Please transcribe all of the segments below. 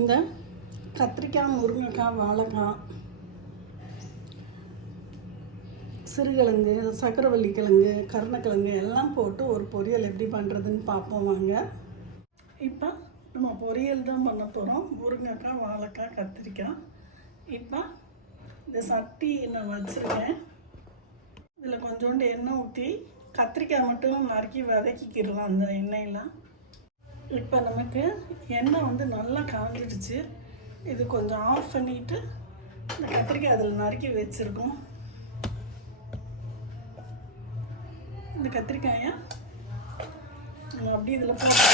இந்த கத்திரிக்காய், முருங்கைக்காய், வாழைக்காய், சிறுகிழங்கு, சக்கரவள்ளி கிழங்கு, கருணக்கிழங்கு எல்லாம் போட்டு ஒரு பொரியல் எப்படி பண்ணுறதுன்னு பார்ப்போம் வாங்க. இப்போ நம்ம பொரியல் தான் பண்ண போகிறோம். முருங்கைக்காய், வாழைக்காய், கத்திரிக்காய். இப்போ இந்த சட்டி நான் வச்சுருக்கேன். இதில் கொஞ்சோண்டு எண்ணெய் ஊற்றி கத்திரிக்காய் மட்டும் நறுக்கி வதக்கிக்கிடலாம் அந்த எண்ணெயெல்லாம். இப்போ நமக்கு எண்ணெய் வந்து நல்லா காஞ்சிடுச்சு. இது கொஞ்சம் ஆஃப் பண்ணிவிட்டு இந்த கத்திரிக்காய் அதில் நறுக்கி வச்சுருக்கோம். இந்த கத்திரிக்காயை அப்படி இதில் போட்டு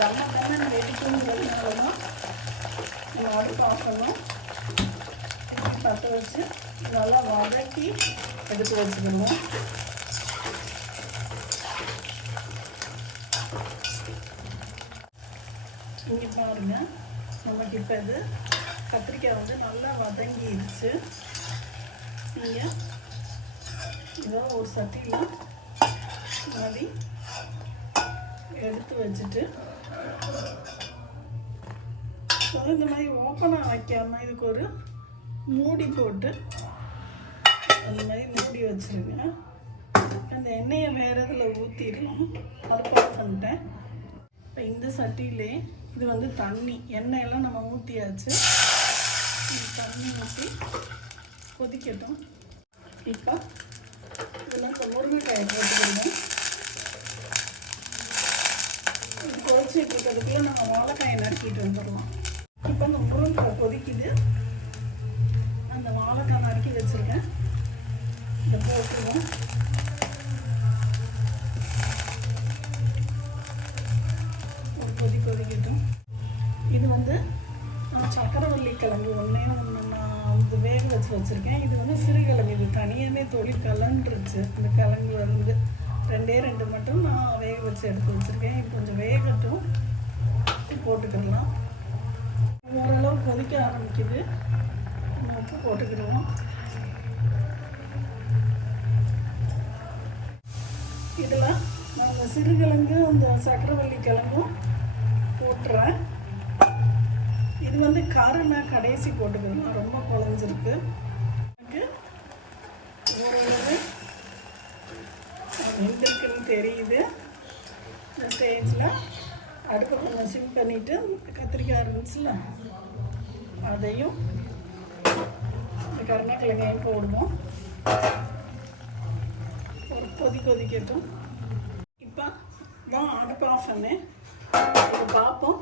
தம்ம வெடிக்குங்கிறதுனால தான் நம்ம அடுப்பு ஆஃப் பண்ணோம். பற்ற வச்சு நல்லா வதக்கி எடுத்து வச்சுக்கணும். இங்கே பாருங்கள், நமக்கு இப்போ இது கத்திரிக்காய் வந்து நல்லா வதங்கிடுச்சு. நீங்கள் இதோ ஒரு சட்டியில் மாதிரி எடுத்து வச்சுட்டு இந்த மாதிரி ஓப்பனாக வைக்காமல் இதுக்கு ஒரு மூடி போட்டு அந்த மாதிரி மூடி வச்சுருங்க. அந்த எண்ணெயை வேறு இதில் ஊற்றிடணும். அடுப்பு ஆஃப் பண்ணிட்டேன். இப்போ இந்த சட்டியிலே இது வந்து தண்ணி, எண்ணெயெல்லாம் நம்ம ஊற்றியாச்சு. தண்ணி ஊற்றி கொதிக்கட்டும். இப்போ இதில் இப்போ முருங்கைக்காயை போட்டுக்கணும். கொதிச்சிட்டு இருக்கிறதுக்குள்ளே நம்ம வாழைக்காயை நறுக்கிட்டு வந்துடலாம். இப்போ அந்த முருங்கைக்காய் கொதிக்குது. அந்த வாழைக்காய் நறுக்கி வச்சுருக்கேன், இதை போட்டுருவோம். ஒரு கொதிக்கட்டும். இது வந்து சக்கரவள்ளி கிழங்கு ஒன்று நான் வந்து வேக வச்சுருக்கேன். இது வந்து சிறுகிழங்கு, இது தனியாகவே தொழில் கலண்டுருச்சு. இந்த கிழங்கு வந்து ரெண்டு மட்டும் நான் வேக வச்சு எடுத்து வச்சுருக்கேன். இது கொஞ்சம் வேகட்டும், போட்டுக்கிடலாம். ஓரளவு கொதிக்க ஆரம்பிக்குது. உப்பு போட்டுக்கிடுவோம். இதில் நம்ம சிறுகிழங்கு அந்த சக்கரவள்ளி கிழங்கும் போட்டுறேன். இது வந்து கருணை கடைசி போட்டுக்கலாம், ரொம்ப குழஞ்சிருக்கு. எனக்கு ஓரளவு வெந்திருக்குன்னு தெரியுது. இந்த ஸ்டேஜில் அடுப்பை கொஞ்சம் சிம் பண்ணிவிட்டு கத்திரிக்காய் இருந்துச்சுல அதையும் இந்த கருணக்கிழங்கையும் போடுவோம். ஒரு கொதிக்கட்டும். இப்போ தான் அடுப்பு ஆஃப் பண்ணேன். இப்போ பார்ப்போம்.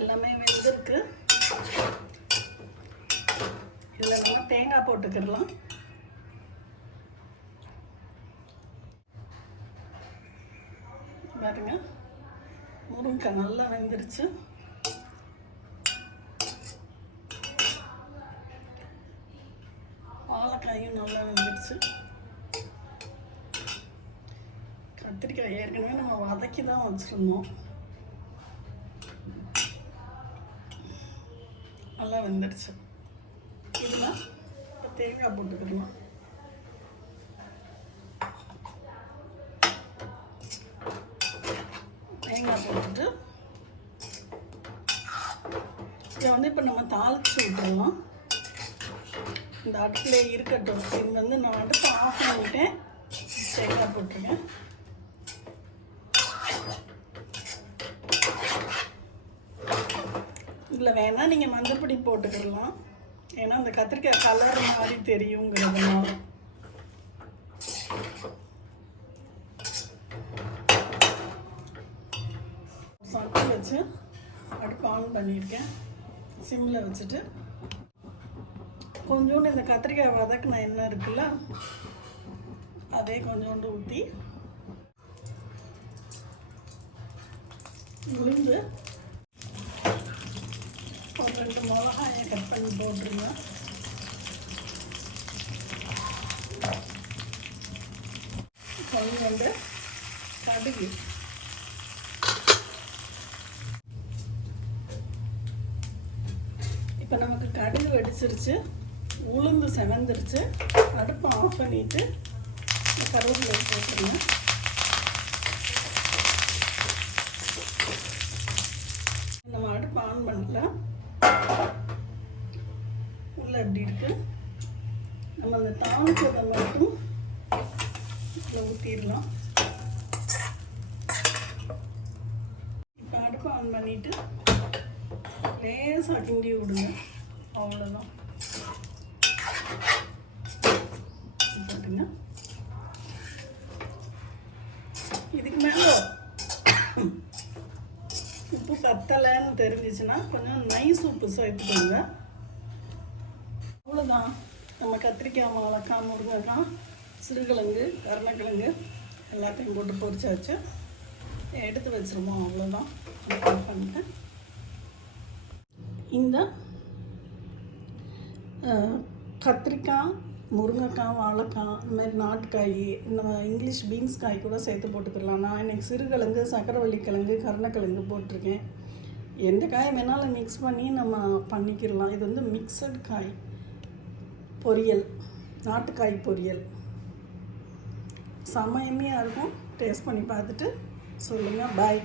எல்லாமே வெந்திருக்கு. இதில் நம்ம தேங்காய் போட்டுக்கிடலாம். பாருங்க, முருங்கைக்காய் நல்லா வெந்துருச்சு. வாழைக்காயும் நல்லா வெந்துருச்சு. கத்திரிக்காய் ஏற்கனவே நம்ம வதக்கி தான் வச்சுருந்தோம். நல்லா வெந்துருச்சு. இதில் இப்போ தேங்காய் போட்டுக்கிடலாம். தேங்காய் போட்டுட்டு இதை வந்து இப்போ நம்ம தாளித்து விட்டுடலாம். இந்த அடுப்பிலே இருக்கட்டும். இது வந்து நான் அடுப்பு ஆஃப் பண்ணிவிட்டேன். தேங்காய் போட்டுருக்கேன். இதில் வேணால் நீங்கள் மஞ்சப்பொடி போட்டுக்கிடலாம். ஏன்னா அந்த கத்திரிக்காய் கலர் மாதிரி தெரியுங்கிறதுனால. சட்டி வச்சு அடுப்பு ஆன் பண்ணியிருக்கேன். சிம்மில் வச்சுட்டு கொஞ்சோண்டு இந்த கத்திரிக்காய் வதக்கின எண்ணெய் இருக்குல்ல, அதே கொஞ்சோண்டு ஊற்றி உளுந்து ஒரு 2 மிளகாயை கட் பண்ணி போட்டுருங்க. கொஞ்சோண்டு கடுகு, இப்போ இப்போ நமக்கு கடுகு வெடிச்சிருச்சு, உளுந்து செவந்துருச்சு. அடுப்பை ஆஃப் பண்ணிவிட்டு கருவேப்பிலை போட்டுருங்க. நம்ம அடுப்பு ஆன் பண்ணலாம். உள்ள எப்படி இருக்கு, நம்ம அந்த தாளிச்சதை மட்டும் இதில் ஊற்றிடலாம். இப்போ அடுப்பு ஆன் பண்ணிவிட்டு லேசாக கிண்டி விடுங்க. அவ்வளோதான். பார்த்தீங்கன்னா இதுக்கு மேலே உப்பு பத்தலைன்னு தெரிஞ்சிச்சுன்னா கொஞ்சம் நைஸ் உப்பு சேர்த்துக்கோங்க. அவ்வளோதான். நம்ம கத்திரிக்காய், வாழைக்காய், முருங்கைக்காய், சிறுகிழங்கு, கருணக்கிழங்கு எல்லாத்தையும் போட்டு பொரிச்சாச்சு. எடுத்து வச்சுருவோம். அவ்வளோதான். ஆஃப் பண்ணிட்டேன். இந்த கத்திரிக்காய், முருங்கைக்காய், வாழைக்காய், இந்த மாதிரி நாட்டுக்காய், நம்ம இங்கிலீஷ் பீன்ஸ் காய் கூட சேர்த்து போட்டுக்கலாம். நான் இன்றைக்கி சிறுகிழங்கு, சக்கரவள்ளிக்கிழங்கு, கருணக்கிழங்கு போட்டிருக்கேன். எந்த காயை வேணாலும் மிக்ஸ் பண்ணி நம்ம பண்ணிக்கிடலாம். இது வந்து மிக்சட் காய் பொரியல், நாட்டுக்காய் பொரியல். செம்ம எம்மியாக இருக்கும். டேஸ்ட் பண்ணி பார்த்துட்டு சொல்லுங்கள். பாய்.